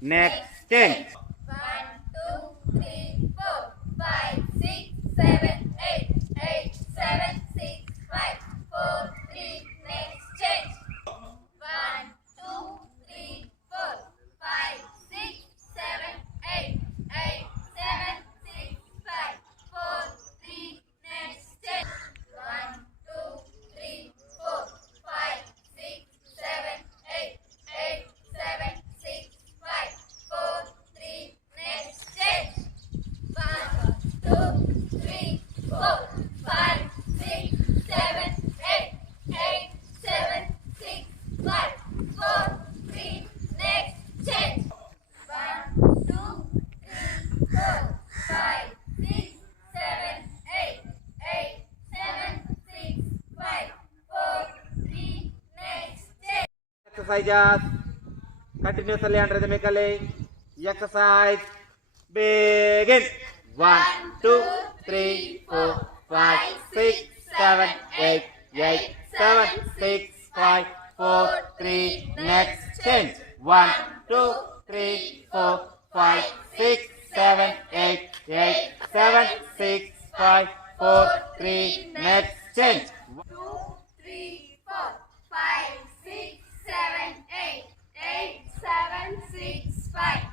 next change. 1, 2, 3, 4, 5, 6, 7, 8, 8, 7, 6, 5, 4, 3, next change. 1, 2, 3, 4, 5, 6, 7, 8, 8, 7, 6, 5, 4, 3, next change. 1, 2, 3, 4, 5, 6, 7, 8, 8, 7, 6, 5, 4, 3, next change. 1, 2, 3, 4, 5, 6, 7, 8, 8, 7, 6, 5, 4, 3, next change. 1, 2, 3, 4, 5, 6, 7, 8, 8, 7, 6, 5, 4, 3, next change. Exercises continuously and rhythmically. Exercise begin. 1, 2, 3, 4, 5, 6, 7, 8, 8, 7, 6, 5, 4, 3, next change. 1, 2, 3, 4, 5, 6, 7, 8, 8, 7, 6, 5, 4, 3, next change. 2, 3, 4, 5, 6, 7, 8, 8, 7, 6, 5,